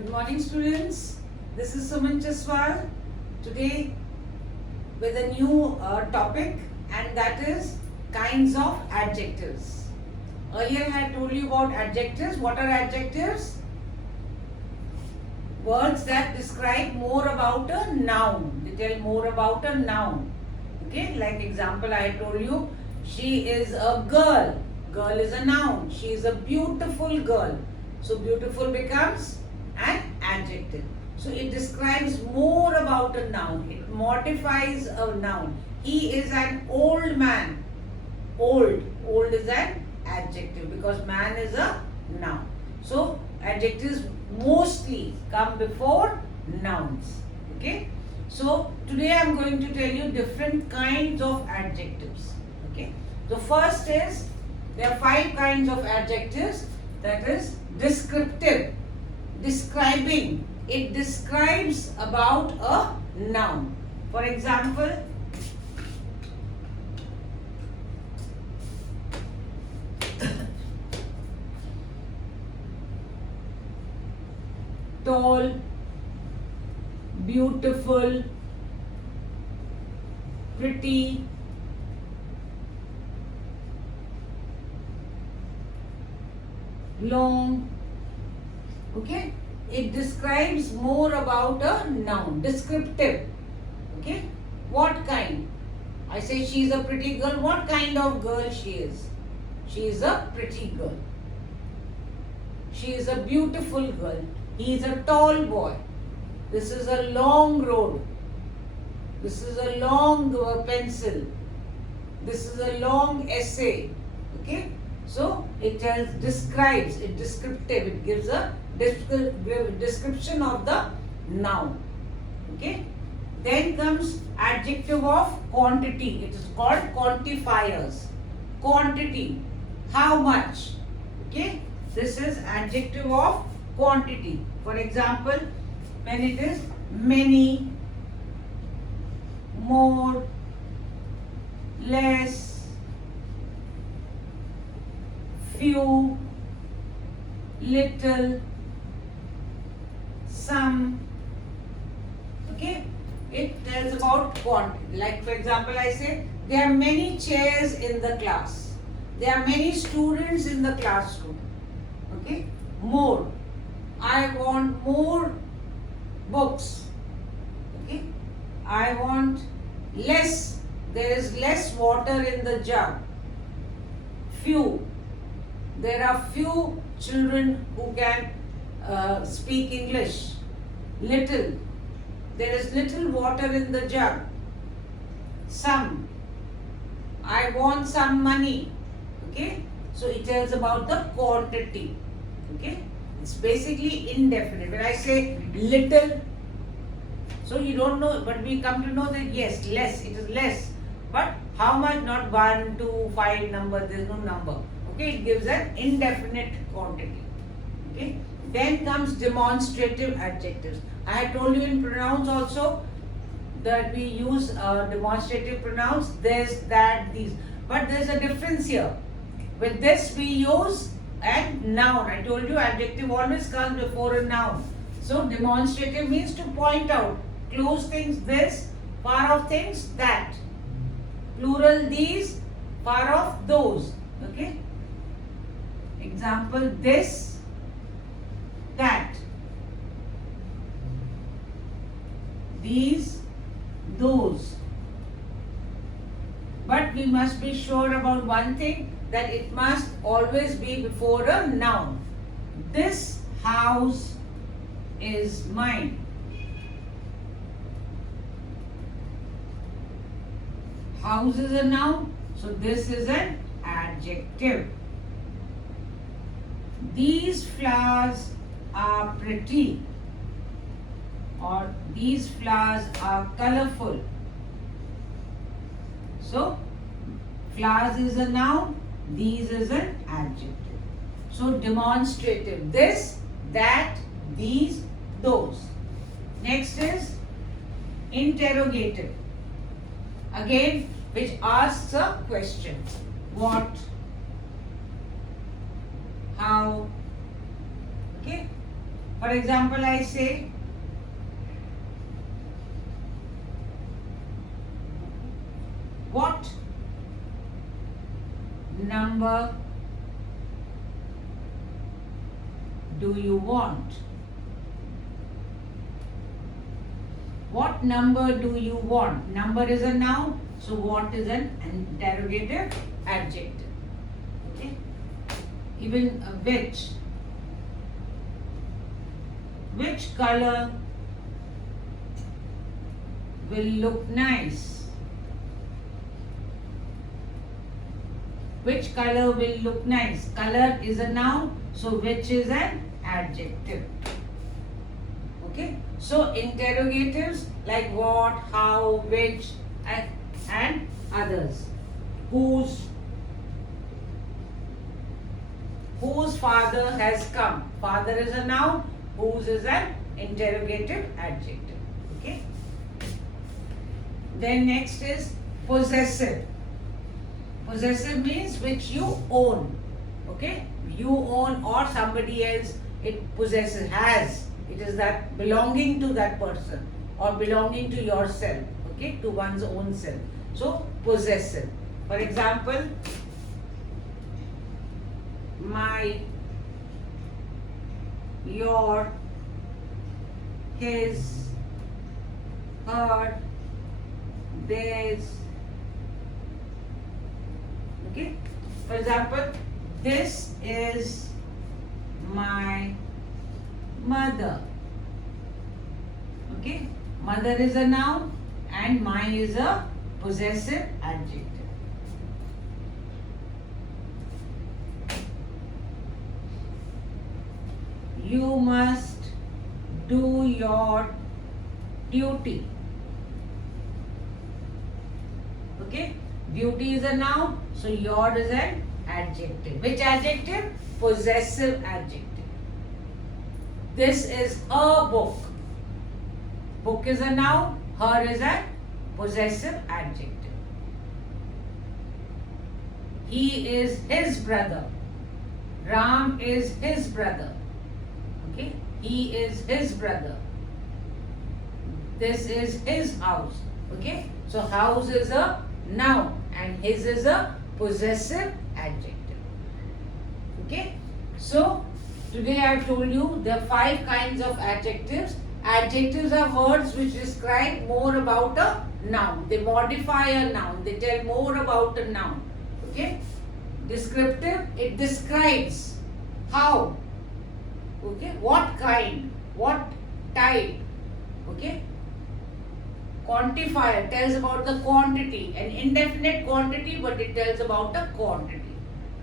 Good morning, students. This is Suman Chaswal. Today with a new topic, and that is kinds of adjectives. Earlier I had told you about adjectives. What are adjectives? Words that describe more about a noun. They tell more about a noun. Okay, like example I told you, she is a girl. Girl is a noun. She is a beautiful girl. So beautiful becomes an adjective. So it describes more about a noun. It modifies a noun. He is an old man. Old. Old is an adjective because man is a noun. So adjectives mostly come before nouns. Okay. So today I am going to tell you different kinds of adjectives. Okay. So first is, there are 5 kinds of adjectives. That is descriptive. Describing. It describes about a noun. For example, tall, beautiful, pretty, long. Okay, it describes more about a noun. Descriptive. Okay, what kind? I say she is a pretty girl. What kind of girl she is? She is a pretty girl. She is a beautiful girl. He is a tall boy. This is a long road. This is a long pencil. This is a long essay. Okay. So it describes, it descriptive, it gives a description of the noun. Okay. Then comes adjective of quantity. It is called quantifiers. Quantity. How much? Okay. This is adjective of quantity. For example, when it is many, more, less, few, little, some. Okay, it tells about quantity. Like for example, I say there are many chairs in the class. There are many students in the classroom. Okay, more. I want more books. Okay, I want less. There is less water in the jug. Few. There are few children who can speak English. Little. There is little water in the jug. Some. I want some money. Okay. So it tells about the quantity. Okay. It's basically indefinite. When I say little, so you don't know, but we come to know that yes, less. It is less. But how much? Not 1, 2, 5 number. There is no number. Okay, it gives an indefinite quantity. Okay. Then comes demonstrative adjectives. I had told you in pronouns also that we use demonstrative pronouns. This, that, these. But there is a difference here. With this we use a noun. I told you adjective always comes before a noun. So demonstrative means to point out. Close things this, far off things that. Plural these, far off those. Okay. Example, this, that, these, those. But we must be sure about one thing, that it must always be before a noun. This house is mine. House is a noun, so this is an adjective. These flowers are pretty, or these flowers are colorful. So, flowers is a noun, these is an adjective. So, demonstrative. This, that, these, those. Next is interrogative. Again, which asks a question. What? How? Okay. For example, I say, what number do you want? What number do you want? Number is a noun, so what is an interrogative adjective? Okay. Even which. Which color will look nice? Which color will look nice? Color is a noun, so which is an adjective. Okay. So interrogatives like what, how, which, and others. Whose father has come? Father is a noun, whose is an interrogative adjective. Okay. Then next is possessive. Possessive means which you own. Okay. You own or somebody else it possesses, has. It is that belonging to that person or belonging to yourself. Okay. To one's own self. So possessive. For example, my, your, his, her, theirs. Okay. For example, this is my mother. Okay. Mother is a noun and mine is a possessive adjective. You must do your duty. Okay. Duty is a noun, so your is an adjective. Which adjective? Possessive adjective. This is her book. Book is a noun, her is a possessive adjective. He is his brother. Ram is his brother. Okay. He is his brother. This is his house. Okay. So house is a noun and his is a possessive adjective. Okay. So today I have told you there are 5 kinds of adjectives. Adjectives are words which describe more about a noun. They modify a noun. They tell more about a noun. Okay. Descriptive, it describes how. Okay. What kind, what type. Okay. Quantifier tells about the quantity, an indefinite quantity, but it tells about the quantity.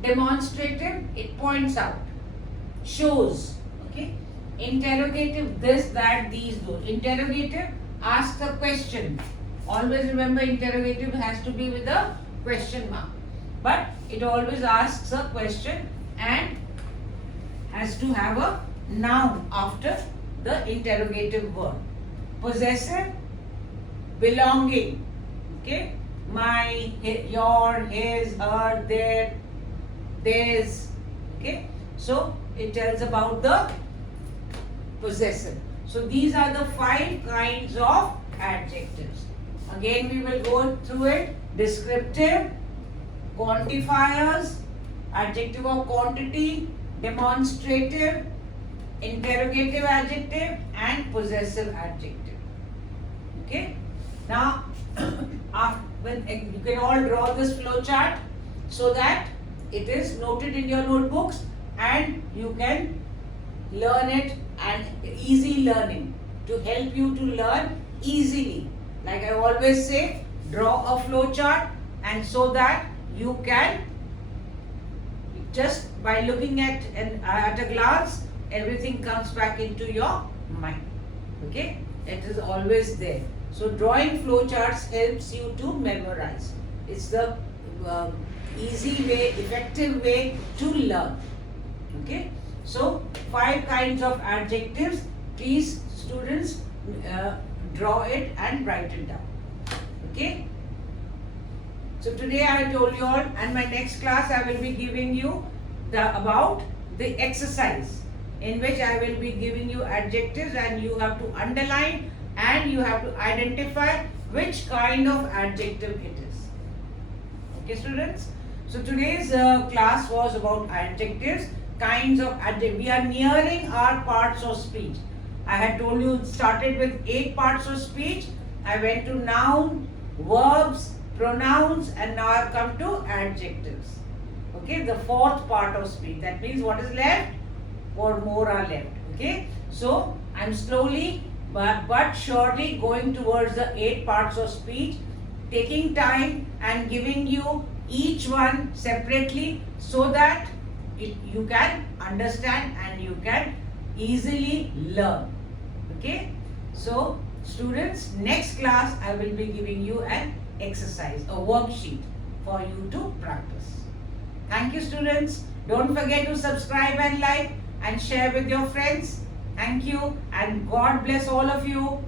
Demonstrative, it points out, shows. Okay. Interrogative, this, that, these, those. Interrogative asks a question. Always remember, interrogative has to be with a question mark. But it always asks a question and has to have a noun after the interrogative word. Possessive, belonging. Okay. My, your, his, her, their, theirs. Okay. So it tells about the possessive. So these are the 5 kinds of adjectives. Again we will go through it. Descriptive, quantifiers, adjective of quantity, demonstrative, interrogative adjective, and possessive adjective. Okay. Now you can all draw this flow chart so that it is noted in your notebooks and you can learn it, and easy learning to help you to learn easily. Like I always say, draw a flow chart, and so that you can just by looking at a glance, everything comes back into your mind. Okay, it is always there. So drawing flow charts helps you to memorize. It's the easy way, effective way to learn. Okay. So 5 kinds of adjectives. Please students draw it and write it down. Okay. So today I told you all, and my next class I will be giving you about the exercise. in which I will be giving you adjectives and you have to underline and you have to identify which kind of adjective it is. Okay, students? So today's class was about adjectives, kinds of adjectives. We are nearing our parts of speech. I had told you it started with 8 parts of speech. I went to noun, verbs, pronouns, and now I have come to adjectives. Okay, the 4th part of speech. That means what is left? 4 more are left. Okay, so I'm slowly but surely going towards the 8 parts of speech, taking time and giving you each one separately so that you can understand and you can easily learn. Okay, so students, next class I will be giving you an exercise, a worksheet for you to practice. Thank you, students. Don't forget to subscribe and like and share with your friends. Thank you and God bless all of you.